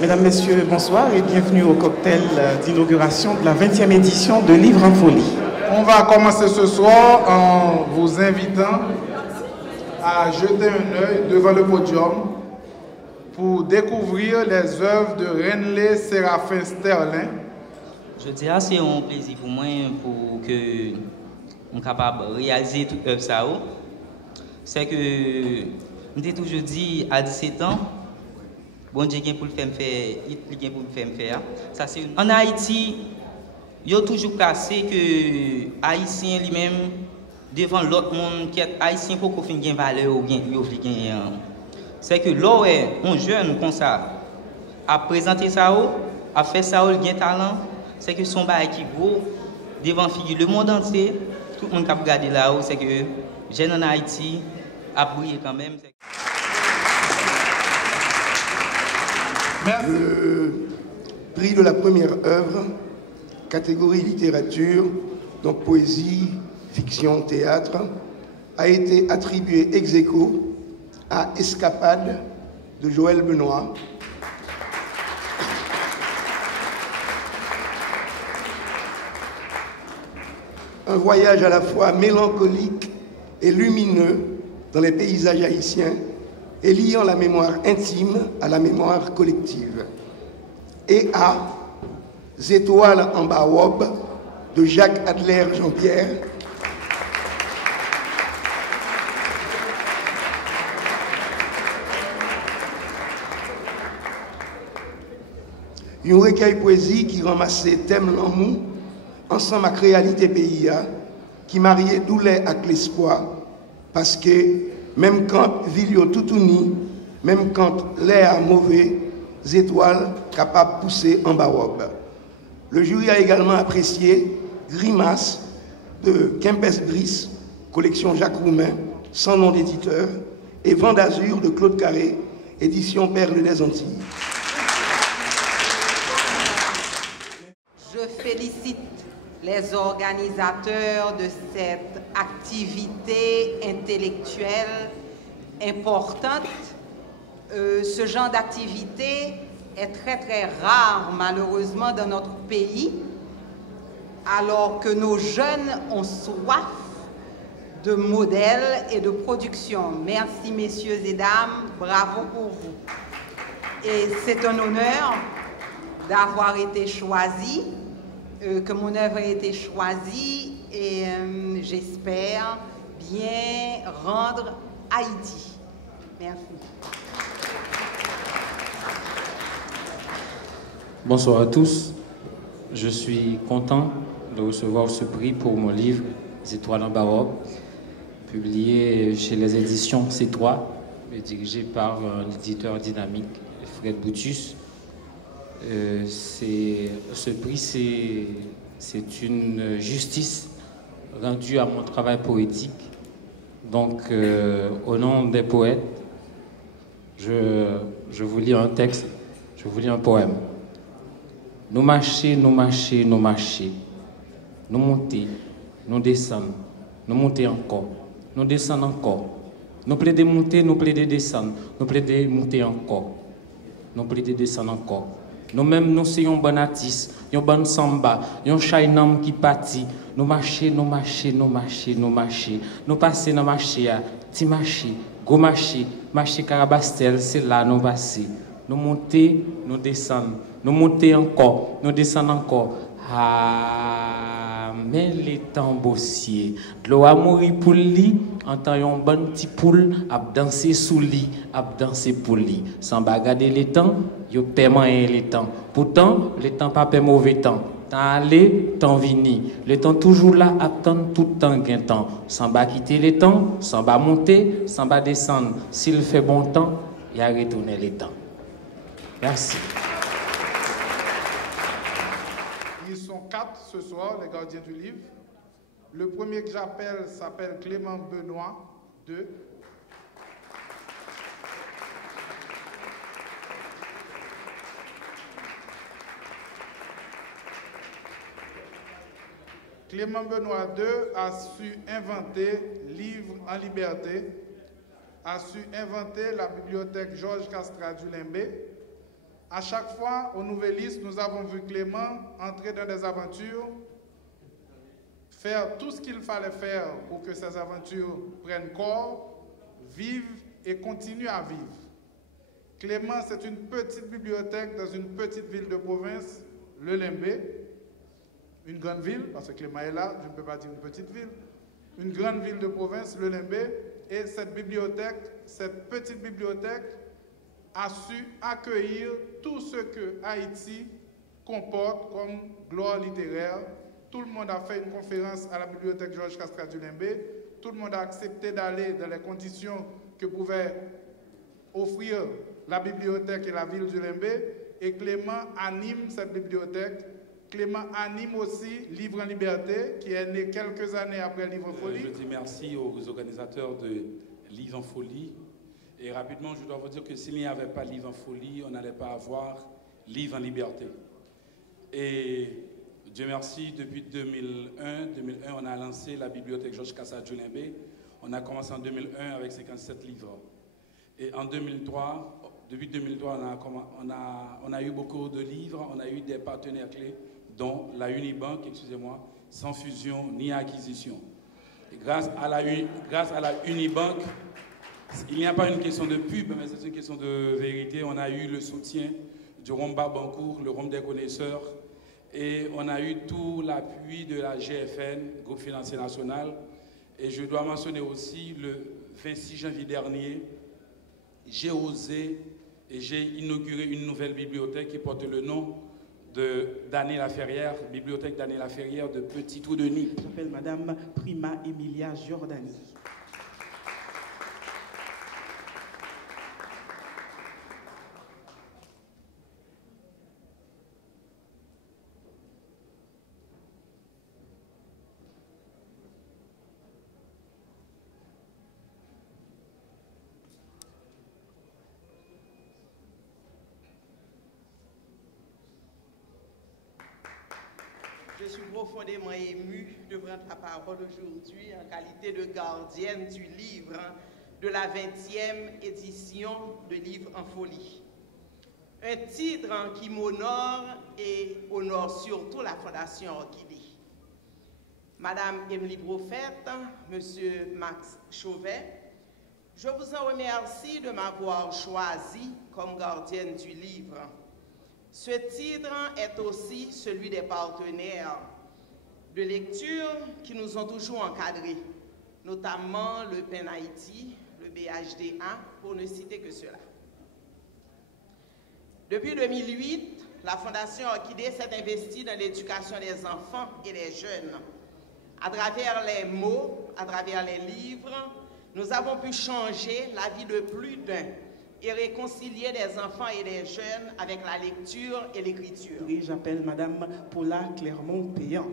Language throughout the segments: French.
Mesdames, Messieurs, bonsoir et bienvenue au cocktail d'inauguration de la 20e édition de Livres en Folie. On va commencer ce soir en vous invitant à jeter un œil devant le podium pour découvrir les œuvres de Renley Séraphin Sterling. Je dirais que c'est un plaisir pour moi pour que je sois capable de réaliser toute œuvre ça. C'est que je toujours dit à 17 ans, bon Dieu pour le faire, il pour le faire. Ça c'est en Haïti, il y a toujours cassé que Haïtien lui-même devant l'autre monde qui est Haïtien pour qu'on finisse valeur ou bien c'est que là un jeune comme ça a présenté ça a fait ça il gain talent, c'est que son bail qui vaut devant figure le monde entier, tout le monde qui a regardé là-haut, c'est que jeune en Haïti a brillé quand même. Le prix de la première œuvre, catégorie littérature, donc poésie, fiction, théâtre, a été attribué ex aequo à Escapade de Joël Benoît. Un voyage à la fois mélancolique et lumineux dans les paysages haïtiens et liant la mémoire intime à la mémoire collective. Et à Étoiles en baobab de Jacques Adler Jean-Pierre, un recueil poésie qui ramassait thème l'amour ensemble à réalité pays qui mariait douleur avec l'espoir parce que même quand Vilio tout uni, même quand l'air mauvais, étoiles capables de pousser en baobab. Le jury a également apprécié Grimace de Kempes Brice, collection Jacques Roumain, sans nom d'éditeur, et Vent d'Azur de Claude Carré, édition Perles des Antilles. Je félicite les organisateurs de cette activité intellectuelle importante. Ce genre d'activité est très très rare malheureusement dans notre pays, alors que nos jeunes ont soif de modèles et de production. Merci messieurs et dames, bravo pour vous. Et c'est un honneur d'avoir été choisi, que mon œuvre ait été choisie et j'espère bien rendre Haïti. Merci. Bonsoir à tous. Je suis content de recevoir ce prix pour mon livre Les Étoiles en baobab, publié chez les éditions C3 et dirigé par l'éditeur dynamique Fred Boutus. Ce prix, c'est une justice rendue à mon travail poétique. Donc, au nom des poètes, je vous lis un texte, je vous lis un poème. Nous marcher, nous marcher, nous marcher. Nous monter, nous descendre, nous monter encore. Nous descendre encore. Nous plaider monter, nous plaider descendre. Nous plaider monter encore. Nous plaider descendre encore. Nous-mêmes, nous sommes un bon artiste, un bon samba, un chaynam qui partit. Nous marcher, nous marcher, nous marcher, nous marcher. Nous passer dans marché, petit marché, gros marché, marché Carabastel, c'est là nous passer. Nous monter, nous descendre. Nous monter encore, nous descendre encore. Ah, mais les temps bossiers. L'eau a mouru pour lui, en tant un bon petit poule, a danser sous lit, a danser pour lui. Sans bagader les temps, yo paiement et les temps. Pourtant, les temps pas paient mauvais temps. Temps aller, temps vini. Le temps toujours là, attend tout temps gain temps. Sans bas quitter les temps, sans bas monter, sans bas descendre. S'il fait bon temps, il a retourné les temps. Merci. Ils sont 4 ce soir, les gardiens du livre. Le premier que j'appelle s'appelle Clément Benoît, 2. Clément Benoît 2 a su inventer Livre en liberté, a su inventer la bibliothèque Georges Castrat du Limbé, À chaque fois, au Nouvelliste, nous avons vu Clément entrer dans des aventures, faire tout ce qu'il fallait faire pour que ces aventures prennent corps, vivent et continuent à vivre. Clément, c'est une petite bibliothèque dans une petite ville de province, le Limbé, une grande ville, parce que Clément est là, je ne peux pas dire une petite ville, une grande ville de province, le Limbé, et cette bibliothèque, cette petite bibliothèque, a su accueillir tout ce que Haïti comporte comme gloire littéraire. Tout le monde a fait une conférence à la bibliothèque Georges Castrat du Limbé. Tout le monde a accepté d'aller dans les conditions que pouvait offrir la bibliothèque et la ville du Limbé. Et Clément anime cette bibliothèque. Clément anime aussi Livre en Liberté, qui est né quelques années après Livre en Folie. Je dis merci aux organisateurs de Livre en Folie. Et rapidement, je dois vous dire que s'il n'y avait pas Livre en Folie, on n'allait pas avoir Livre en Liberté. Et Dieu merci, depuis 2001, on a lancé la bibliothèque Georges Castrat du Limbé. On a commencé en 2001 avec 57 livres. Et en 2003, depuis 2003, on a eu beaucoup de livres, on a eu des partenaires clés, dont la Unibank, excusez-moi, sans fusion ni acquisition. Et grâce à la Unibank, il n'y a pas une question de pub, mais c'est une question de vérité. On a eu le soutien du Romba Bancourt, le Rome des connaisseurs, et on a eu tout l'appui de la GFN, Groupe Financier National. Et je dois mentionner aussi, le 26 janvier dernier, j'ai osé et j'ai inauguré une nouvelle bibliothèque qui porte le nom de Daniel Laferrière, bibliothèque Daniel Laferrière de Petit Trou de Nid. J'appelle Madame Prima Emilia Giordani. Je suis profondément émue de prendre la parole aujourd'hui en qualité de gardienne du livre de la 20e édition de Livre en Folie. Un titre qui m'honore et honore surtout la Fondation Orchidée. Madame Emily Prophète, Monsieur Max Chauvet, je vous en remercie de m'avoir choisi comme gardienne du livre. Ce titre est aussi celui des partenaires de lecture qui nous ont toujours encadrés, notamment le PEN Haïti, le BHDA, pour ne citer que cela. Depuis 2008, la Fondation Orchidée s'est investie dans l'éducation des enfants et des jeunes. À travers les mots, à travers les livres, nous avons pu changer la vie de plus d'un et réconcilier des enfants et des jeunes avec la lecture et l'écriture. Et j'appelle Madame Paula Clermont-Péan.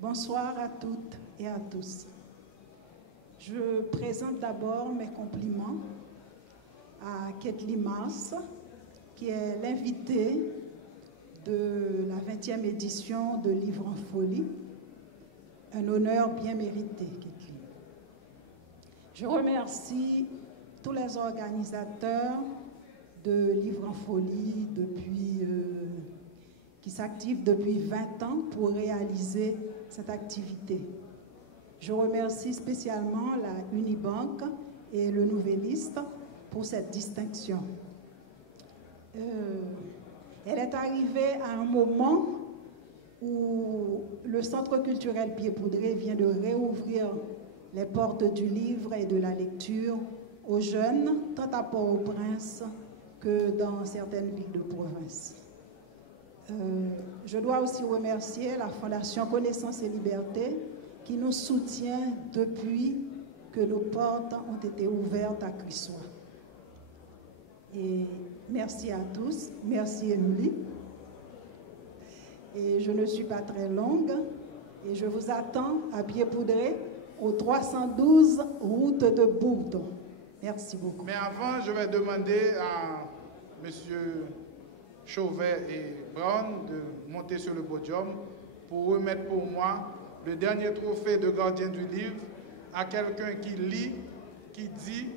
Bonsoir à toutes et à tous. Je présente d'abord mes compliments à Kathleen Mars, qui est l'invitée de la 20e édition de Livre en Folie. Un honneur bien mérité, Kathleen. Je remercie tous les organisateurs de Livre en Folie qui s'activent depuis 20 ans pour réaliser cette activité. Je remercie spécialement la Unibank et le Nouvelliste pour cette distinction. Elle est arrivée à un moment où le Centre culturel Pied-Poudré vient de réouvrir les portes du livre et de la lecture aux jeunes, tant à Port-au-Prince que dans certaines villes de province. Je dois aussi remercier la Fondation Connaissance et Liberté qui nous soutient depuis que nos portes ont été ouvertes à Crissois. Et merci à tous, merci Émilie. Et je ne suis pas très longue. Et je vous attends à Pied-Poudré, au 312 route de Bourdon. Merci beaucoup. Mais avant, je vais demander à M. Chauvet et Brown de monter sur le podium pour remettre pour moi le dernier trophée de gardien du livre à quelqu'un qui lit, qui dit,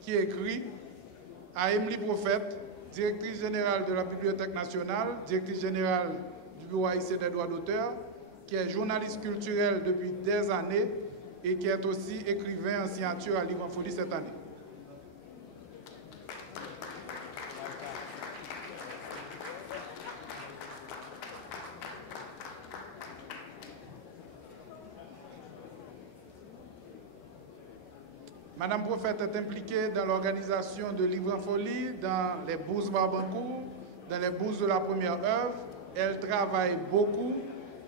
qui écrit, à Emily Prophète, directrice générale de la Bibliothèque nationale, directrice générale du Bureau haïtien des droits d'auteur, qui est journaliste culturel depuis des années et qui est aussi écrivain en signature à Livre en Folie cette année. Madame Prophète est impliquée dans l'organisation de Livre en Folie, dans les bourses Barbancourt, dans les bourses de la première œuvre. Elle travaille beaucoup.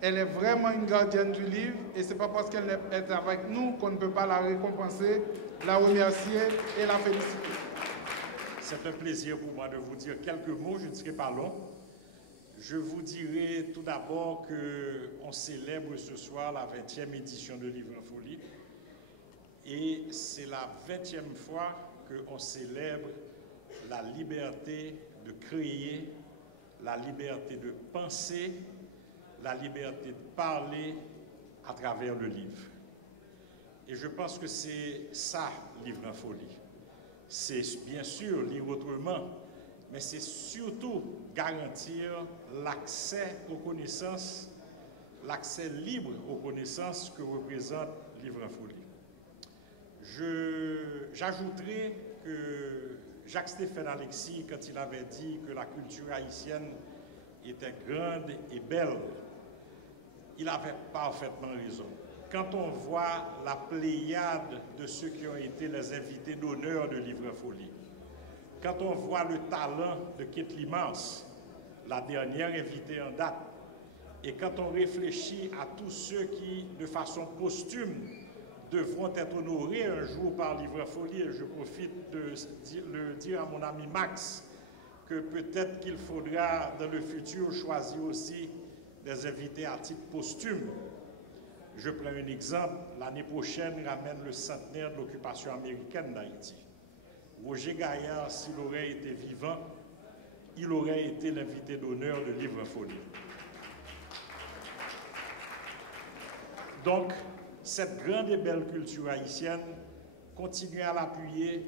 Elle est vraiment une gardienne du livre et ce n'est pas parce qu'elle est avec nous qu'on ne peut pas la récompenser, la remercier et la féliciter. C'est un plaisir pour moi de vous dire quelques mots, je ne serai pas long. Je vous dirai tout d'abord qu'on célèbre ce soir la 20e édition de Livre en Folie et c'est la 20e fois qu'on célèbre la liberté de créer, la liberté de penser, la liberté de parler à travers le livre. Et je pense que c'est ça, Livre en Folie. C'est bien sûr lire autrement, mais c'est surtout garantir l'accès aux connaissances, l'accès libre aux connaissances que représente Livre en Folie. J'ajouterai que Jacques-Stéphane Alexis, quand il avait dit que la culture haïtienne était grande et belle, il avait parfaitement raison. Quand on voit la pléiade de ceux qui ont été les invités d'honneur de Livre en Folie, quand on voit le talent de Kate Limans, la dernière invitée en date, et quand on réfléchit à tous ceux qui, de façon posthume, devront être honorés un jour par Livre en Folie, et je profite de le dire à mon ami Max, que peut-être qu'il faudra dans le futur choisir aussi des invités à titre posthume. Je prends un exemple, l'année prochaine ramène le centenaire de l'occupation américaine d'Haïti. Roger Gaillard, s'il aurait été vivant, il aurait été l'invité d'honneur de Livre en Folie. Donc, cette grande et belle culture haïtienne, continuez à l'appuyer,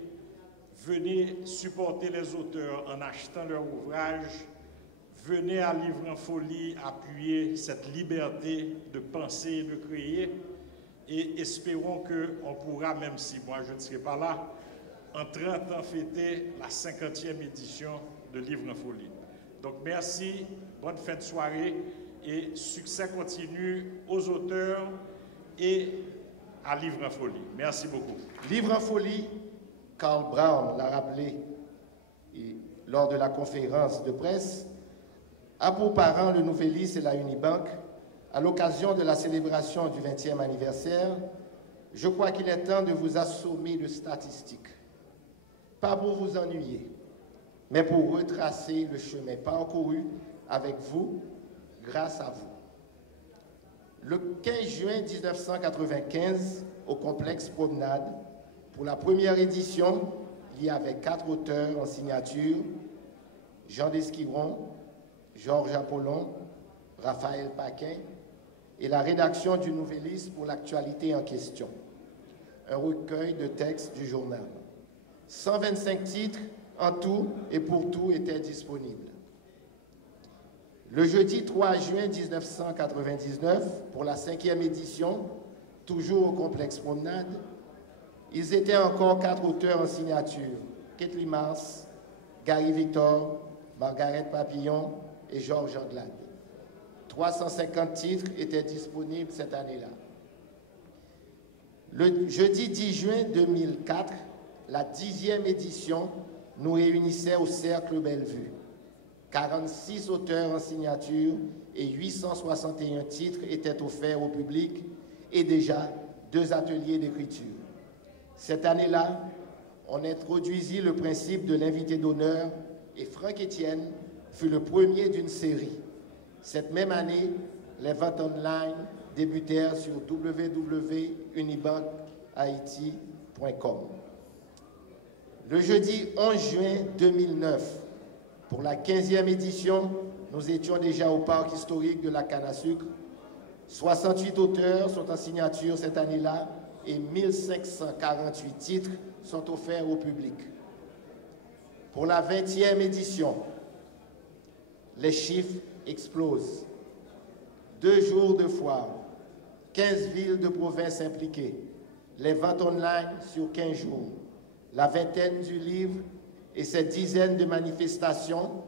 venez supporter les auteurs en achetant leurs ouvrages, venez à Livre en Folie appuyer cette liberté de penser et de créer et espérons qu'on pourra, même si moi je ne serai pas là, en 30 ans fêter la 50e édition de Livre en Folie. Donc merci, bonne fin de soirée et succès continu aux auteurs et à Livre en Folie. Merci beaucoup. Livre en Folie, Karl Brown l'a rappelé lors de la conférence de presse, a pour parents le Nouvelliste et la Unibank. À l'occasion de la célébration du 20e anniversaire, je crois qu'il est temps de vous assommer de statistiques. Pas pour vous ennuyer, mais pour retracer le chemin parcouru avec vous, grâce à vous. Le 15 juin 1995, au complexe Promenade, pour la première édition, il y avait 4 auteurs en signature, Jean d'Esquiron, Georges Apollon, Raphaël Paquin et la rédaction du Nouvelliste pour l'actualité en question, un recueil de textes du journal. 125 titres en tout et pour tout étaient disponibles. Le jeudi 3 juin 1999, pour la 5e édition, toujours au complexe Promenade, ils étaient encore 4 auteurs en signature, Kate Limans, Gary Victor, Margaret Papillon et Georges Anglade. 350 titres étaient disponibles cette année-là. Le jeudi 10 juin 2004, la 10e édition nous réunissait au Cercle Bellevue. 46 auteurs en signature et 861 titres étaient offerts au public et déjà 2 ateliers d'écriture. Cette année-là, on introduisit le principe de l'invité d'honneur et Franck Etienne fut le premier d'une série. Cette même année, les ventes online débutèrent sur www.unibankhaiti.com. Le jeudi 11 juin 2009, pour la 15e édition, nous étions déjà au parc historique de la canne à sucre. 68 auteurs sont en signature cette année-là et 1548 titres sont offerts au public. Pour la 20e édition, les chiffres explosent. 2 jours de foire, 15 villes de province impliquées, les ventes online sur 15 jours, la vingtaine du livre et ses dizaines de manifestations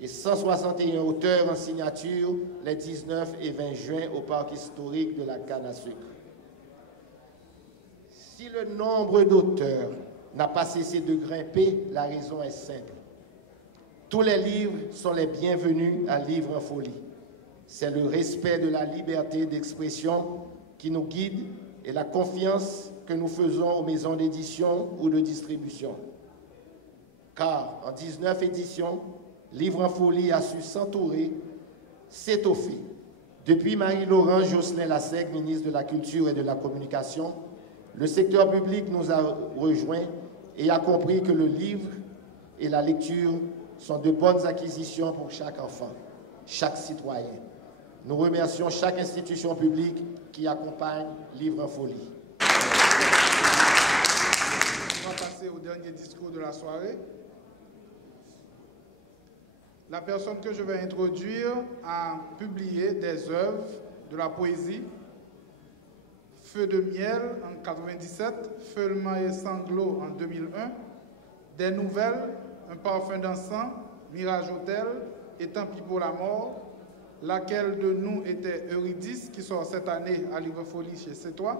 et 161 auteurs en signature les 19 et 20 juin au parc historique de la canne à sucre. Si le nombre d'auteurs n'a pas cessé de grimper, la raison est simple. Tous les livres sont les bienvenus à Livres en Folie. C'est le respect de la liberté d'expression qui nous guide et la confiance que nous faisons aux maisons d'édition ou de distribution. Car en 19 éditions, Livres en Folie a su s'entourer, s'étoffer. Depuis Marie-Laurent Jocelyn-Lassec, ministre de la Culture et de la Communication, le secteur public nous a rejoints et a compris que le livre et la lecture sont de bonnes acquisitions pour chaque enfant, chaque citoyen. Nous remercions chaque institution publique qui accompagne Livres en Folie. On va passer au dernier discours de la soirée. La personne que je vais introduire a publié des œuvres de la poésie. Feu de miel en 1997, Feulement et sanglots en 2001, des nouvelles, Un parfum d'encens, Mirage Hôtel et Tant pis pour la mort, laquelle de nous était Eurydice, qui sort cette année à Livre Folie chez C'est Toi.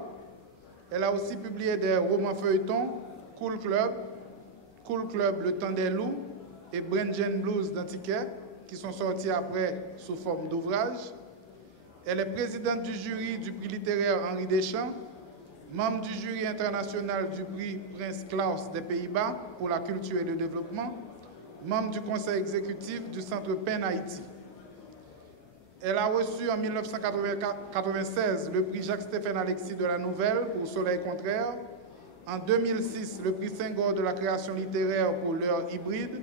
Elle a aussi publié des romans feuilletons, Cool Club, Le Temps des Loups et Brengen Blues d'Antiquet, qui sont sortis après sous forme d'ouvrage. Elle est présidente du jury du prix littéraire Henri Deschamps, membre du jury international du prix Prince Claus des Pays-Bas pour la culture et le développement, membre du conseil exécutif du Centre PEN Haïti. Elle a reçu en 1996 le prix Jacques-Stéphane Alexis de la Nouvelle pour Soleil Contraire, en 2006 le prix Senghor de la création littéraire pour L'heure hybride,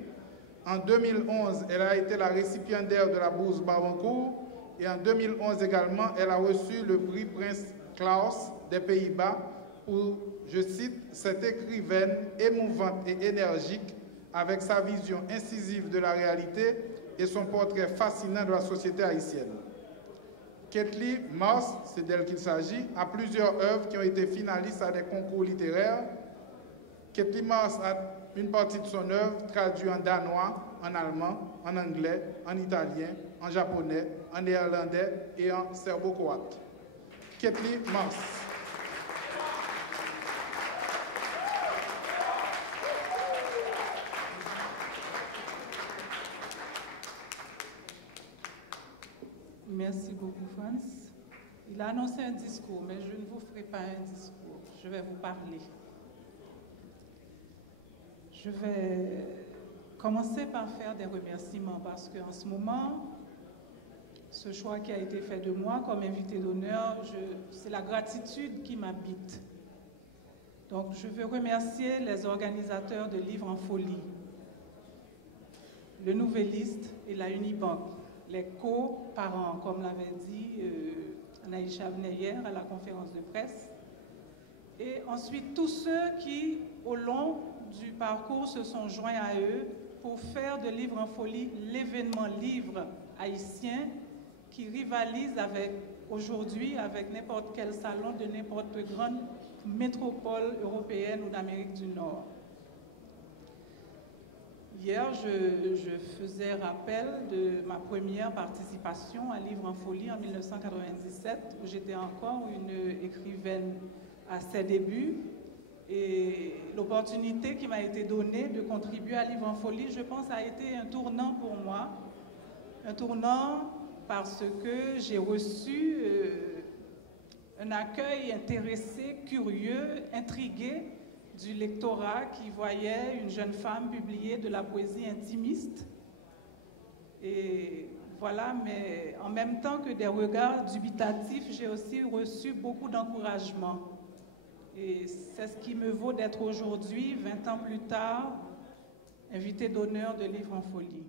en 2011 elle a été la récipiendaire de la bourse Barancourt et en 2011 également elle a reçu le prix Prince Claus des Pays-Bas pour, je cite, cette écrivaine émouvante et énergique avec sa vision incisive de la réalité et son portrait fascinant de la société haïtienne. Ketli Mars, c'est d'elle qu'il s'agit, a plusieurs œuvres qui ont été finalistes à des concours littéraires. Ketli Mars a une partie de son œuvre traduite en danois, en allemand, en anglais, en italien, en japonais, en néerlandais et en serbo-croate. Ketli Mars. Merci beaucoup, Franz. Il a annoncé un discours, mais je ne vous ferai pas un discours. Je vais vous parler. Je vais commencer par faire des remerciements parce qu'en ce moment, ce choix qui a été fait de moi comme invité d'honneur, c'est la gratitude qui m'habite. Donc, je veux remercier les organisateurs de Livres en Folie, le Nouvelliste et la Unibank, les co-parents, comme l'avait dit Anaïcha venait hier à la conférence de presse, et ensuite tous ceux qui, au long du parcours, se sont joints à eux pour faire de Livres en Folie l'événement livre haïtien qui rivalise aujourd'hui avec n'importe quel salon de n'importe grande métropole européenne ou d'Amérique du Nord. Hier, je faisais rappel de ma première participation à Livres en Folie en 1997, où j'étais encore une écrivaine à ses débuts. Et l'opportunité qui m'a été donnée de contribuer à Livres en Folie, je pense, a été un tournant pour moi. Un tournant parce que j'ai reçu un accueil intéressé, curieux, intrigué du lectorat qui voyait une jeune femme publier de la poésie intimiste. Et Voilà, mais en même temps que des regards dubitatifs, j'ai aussi reçu beaucoup d'encouragement. Et c'est ce qui me vaut d'être aujourd'hui, 20 ans plus tard, invité d'honneur de Livre en Folie.